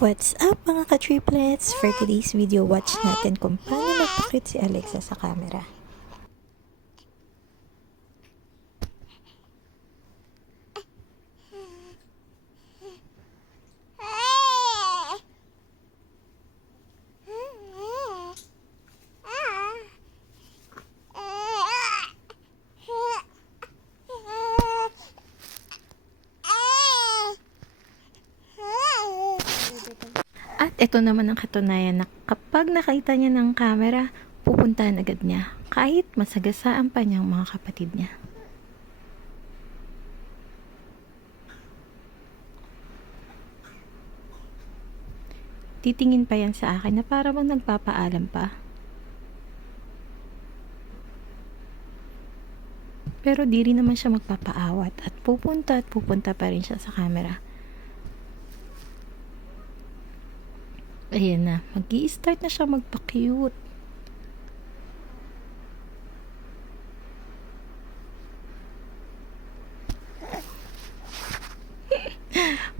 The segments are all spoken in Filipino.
What's up mga ka-triplets? For today's video, watch natin kung paano magpakit si Alexa sa camera. At ito naman ang katunayan na kapag nakita niya ng camera, pupuntahan agad niya kahit masagasaan pa niyang mga kapatid niya. Titingin pa yan sa akin na para bang nagpapaalam pa. Pero di rin naman siya magpapaawat at pupunta pa rin siya sa camera. Ayan na, mag-i-start na siya magpa-cute.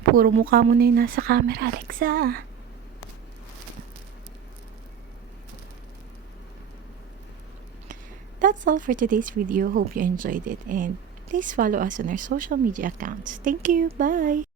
Puro mukha mo na yung nasa camera, Alexa. That's all for today's video. Hope you enjoyed it and please follow us on our social media accounts. Thank you. Bye.